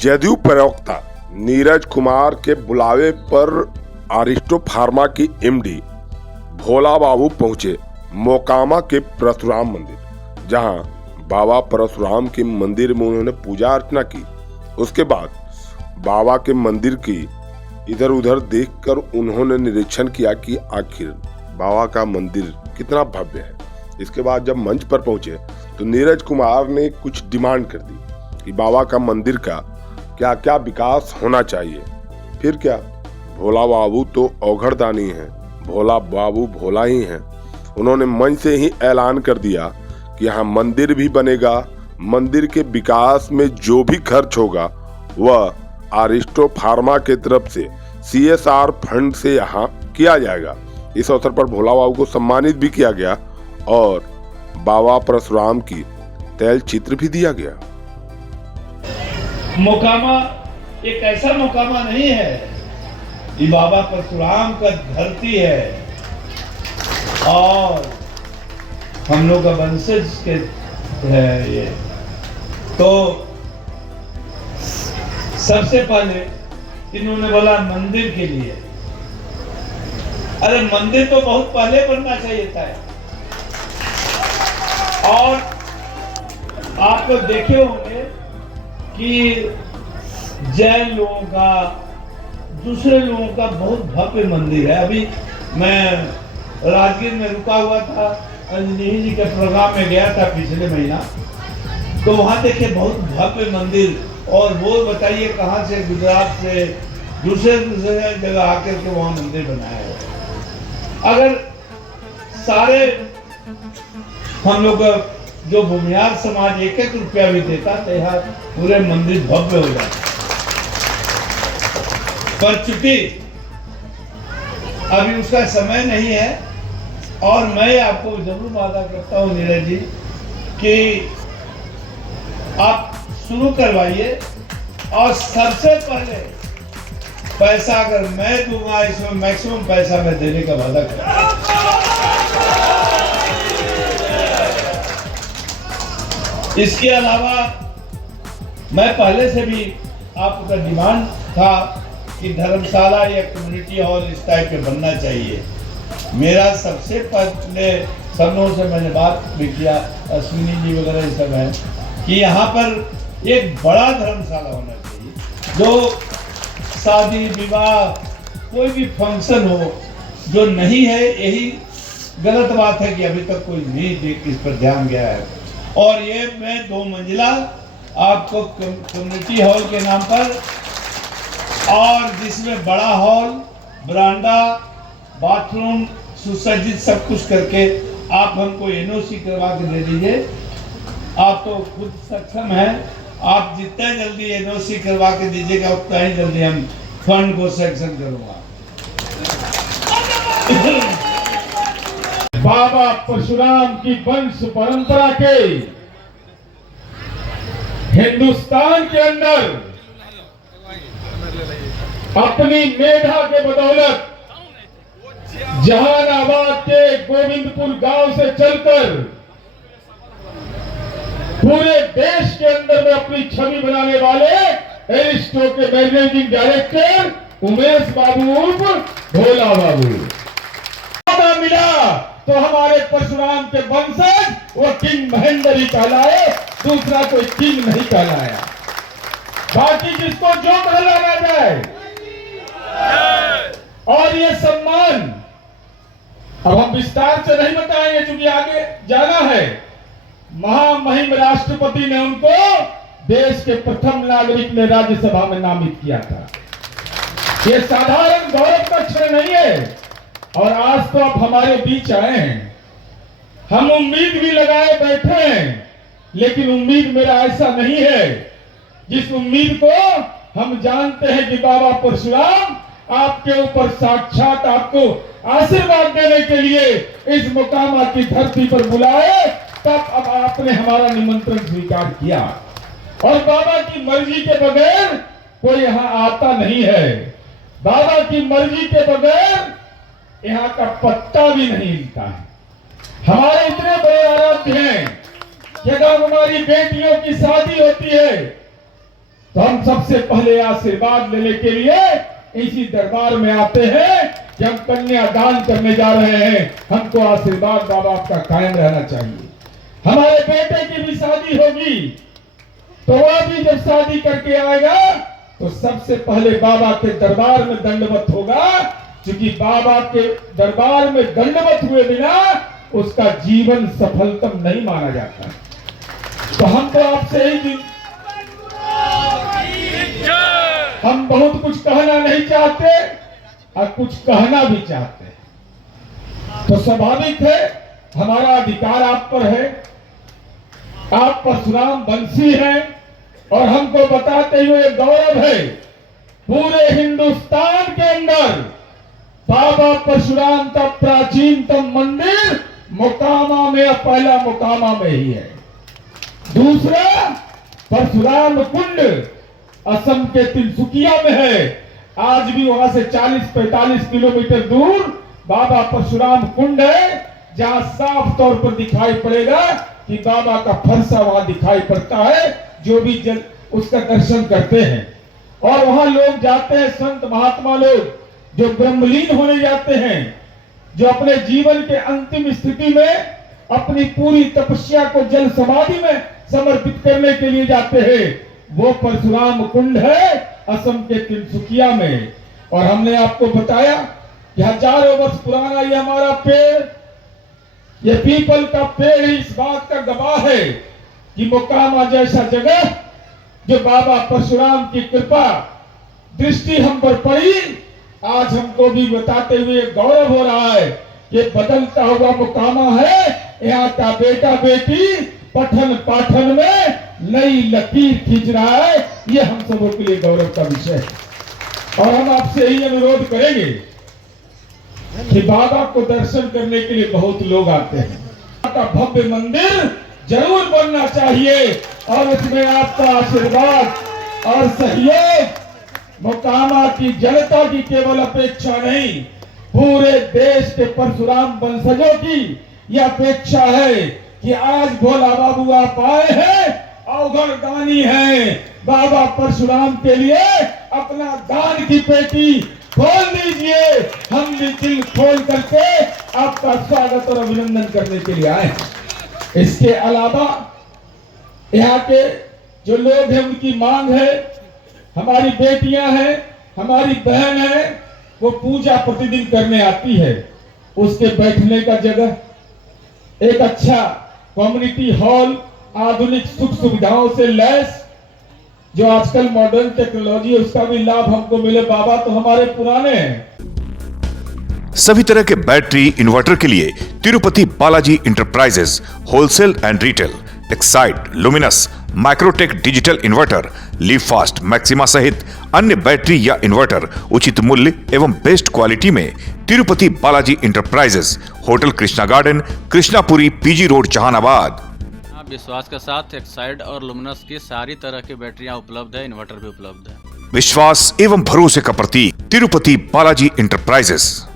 जदयू प्रवक्ता नीरज कुमार के बुलावे पर अरिस्टो फार्मा की एमडी भोला बाबू पहुंचे मोकामा के परशुराम मंदिर, जहां बाबा परशुराम के मंदिर में उन्होंने पूजा अर्चना की। उसके बाद बाबा के मंदिर की इधर उधर देखकर उन्होंने निरीक्षण किया कि आखिर बाबा का मंदिर कितना भव्य है। इसके बाद जब मंच पर पहुंचे तो नीरज कुमार ने कुछ डिमांड कर दी कि बाबा का मंदिर का क्या क्या विकास होना चाहिए। फिर क्या, भोला बाबू तो औघड़दानी हैं, भोला बाबू भोला ही हैं। उन्होंने मंच से ही ऐलान कर दिया कि यहाँ मंदिर भी बनेगा, मंदिर के विकास में जो भी खर्च होगा वह अरिस्टो फार्मा के तरफ से CSR फंड से यहाँ किया जाएगा। इस अवसर पर भोला बाबू को सम्मानित भी किया गया और बाबा परशुराम की तैल चित्र भी दिया गया। मोकामा एक ऐसा मोकामा नहीं है, ये बाबा परशुराम का धरती है और हम लोग का वंशज के है ये। तो सबसे पहले इन्होंने बोला मंदिर के लिए। अरे मंदिर तो बहुत पहले बनना चाहिए था। और आप तो देखे होंगे कि जैन लोगों का, दूसरे लोगों का बहुत भव्य मंदिर है। अभी मैं राजगीर में रुका हुआ था, अंजनी जी के प्रोग्राम में गया था पिछले महीना, तो वहां देखे बहुत भव्य मंदिर। और वो बताइए कहां से, गुजरात से, दूसरे जगह आकर के वहां मंदिर बनाया है। अगर सारे हम लोग जो भूमिहार समाज 1-1 रुपया भी देता तो यहाँ पूरे मंदिर भव्य हो जाता। पर चूंकि अभी उसका समय नहीं है, और मैं आपको जरूर वादा करता हूँ नीरज जी कि आप शुरू करवाइए, और सबसे पहले पैसा अगर मैं दूंगा, इसमें मैक्सिमम पैसा मैं देने का वादा करूंगा। इसके अलावा मैं पहले से भी आपका डिमांड था कि धर्मशाला या कम्युनिटी हॉल इस टाइप के बनना चाहिए। मेरा सबसे पहले सबों से मैंने बात भी किया, अश्विनी जी वगैरह ये सब है, कि यहाँ पर एक बड़ा धर्मशाला होना चाहिए, जो शादी विवाह कोई भी फंक्शन हो, जो नहीं है। यही गलत बात है कि अभी तक कोई नहीं इस पर ध्यान गया है। और ये मैं 2 मंजिला आपको कम्युनिटी हॉल के नाम पर, और जिसमें बड़ा हॉल, बरांडा, बाथरूम सुसज्जित सब कुछ करके आप हमको NOC करवा के दे दीजिए। आप तो खुद सक्षम हैं, आप जितना जल्दी NOC करवा के दीजिएगा उतना ही जल्दी हम फंड को सैंक्शन करूंगा। बाबा परशुराम की वंश परंपरा के हिंदुस्तान के अंदर अपनी मेधा के बदौलत जहानाबाद के गोविंदपुर गांव से चलकर पूरे देश के अंदर में अपनी छवि बनाने वाले एरिस्टो के मैनेजिंग डायरेक्टर उमेश बाबू उर्फ भोला बाबू मिला तो हमारे परशुराम के वंशज वो किंग महेंद्र ही कहलाए, दूसरा कोई किंग नहीं कहलाया। बाकी जिसको जो कहलाना जाए। और ये सम्मान अब हम विस्तार से नहीं बताएंगे क्योंकि आगे जाना है। महामहिम राष्ट्रपति ने उनको देश के प्रथम नागरिक ने राज्यसभा में नामित किया था। ये साधारण गौरव का क्षण नहीं है। और आज तो आप हमारे बीच आए हैं, हम उम्मीद भी लगाए बैठे हैं, लेकिन उम्मीद मेरा ऐसा नहीं है जिस उम्मीद को हम जानते हैं कि बाबा परशुराम आपके ऊपर साक्षात आपको आशीर्वाद देने के लिए इस मोकामा की धरती पर बुलाए। तब अब आपने हमारा निमंत्रण स्वीकार किया, और बाबा की मर्जी के बगैर कोई यहाँ आता नहीं है। बाबा की मर्जी के बगैर यहाँ का पत्ता भी नहीं हिलता है। हमारे इतने बड़े आराध्य हैं कि जब हमारी बेटियों की शादी होती है तो हम सबसे पहले आशीर्वाद लेने के लिए इसी दरबार में आते हैं कि हम कन्यादान करने जा रहे हैं, हमको आशीर्वाद बाबा आपका कायम रहना चाहिए। हमारे बेटे की भी शादी होगी तो वह भी जब शादी करके आएगा तो सबसे पहले बाबा के दरबार में दंडवत होगा, क्योंकि बाबा के दरबार में दंडवत हुए बिना उसका जीवन सफलतम नहीं माना जाता। तो हम तो आपसे ही हम बहुत कुछ कहना नहीं चाहते और कुछ कहना भी चाहते हैं। तो स्वाभाविक है, हमारा अधिकार आप पर है, आप परशुराम वंशी हैं और हमको बताते हुए गौरव है पूरे हिंदुस्तान के अंदर बाबा परशुराम का प्राचीनतम मंदिर मोकामा में, पहला मोकामा में ही है। दूसरा परशुराम कुंड असम के तिनसुकिया में है। आज भी वहां से 40-45 किलोमीटर दूर बाबा परशुराम कुंड है, जहां साफ तौर पर दिखाई पड़ेगा कि बाबा का फरसा वहां दिखाई पड़ता है, जो भी जन उसका दर्शन करते हैं। और वहां लोग जाते हैं, संत महात्मा लोग जो ब्रह्मलीन होने जाते हैं, जो अपने जीवन के अंतिम स्थिति में अपनी पूरी तपस्या को जल समाधि में समर्पित करने के लिए जाते हैं, वो परशुराम कुंड है असम के तिनसुकिया में। और हमने आपको बताया कि हजारों वर्ष पुराना ये हमारा पेड़, ये पीपल का पेड़ ही इस बात का गवाह है कि मोकामा जैसा जगह जो बाबा परशुराम की कृपा दृष्टि हम पर पड़ी, आज हमको भी बताते हुए गौरव हो रहा है कि बदलता हुआ मोकामा है। यहाँ का बेटा बेटी पठन पाठन में नई लकीर खींच रहा है, ये हम सबों के लिए गौरव का विषय है। और हम आपसे यही अनुरोध करेंगे कि बाबा को दर्शन करने के लिए बहुत लोग आते हैं, का भव्य मंदिर जरूर बनना चाहिए और उसमें आपका आशीर्वाद और सहयोग मोकामा की जनता की केवल अपेक्षा नहीं, पूरे देश के परशुराम वंशजों की यह अपेक्षा है कि आज भोला बाबू आप आए हैं, अवघड़ दानी हैं, बाबा परशुराम के लिए अपना दान की पेटी खोल दीजिए। हम भी दिल खोल करके आपका स्वागत और अभिनंदन करने के लिए आए हैं। इसके अलावा यहाँ के जो लोग हैं उनकी मांग है, हमारी बेटियां हैं, हमारी बहन है, वो पूजा प्रतिदिन करने आती है, उसके बैठने का जगह, एक अच्छा कम्युनिटी हॉल, आधुनिक सुख सुविधाओं से लैस, जो आजकल मॉडर्न टेक्नोलॉजी है उसका भी लाभ हमको मिले। बाबा तो हमारे पुराने हैं। सभी तरह के बैटरी इन्वर्टर के लिए Tirupati Balaji enterprises wholesale and retail, Exide, luminous, Microtek digital inverter, leave fast, maxima सहित अन्य बैटरी या इन्वर्टर उचित मूल्य एवं बेस्ट क्वालिटी में Tirupati Balaji enterprises, hotel Krishna garden, Krishnapuri, PG road, Jehanabad. विश्वास के साथ एक्साइड और लुमिनस की सारी तरह की बैटरियां उपलब्ध है, इन्वर्टर भी उपलब्ध है। विश्वास एवं भरोसे का प्रतीक तिरुपति बालाजी इंटरप्राइजेस।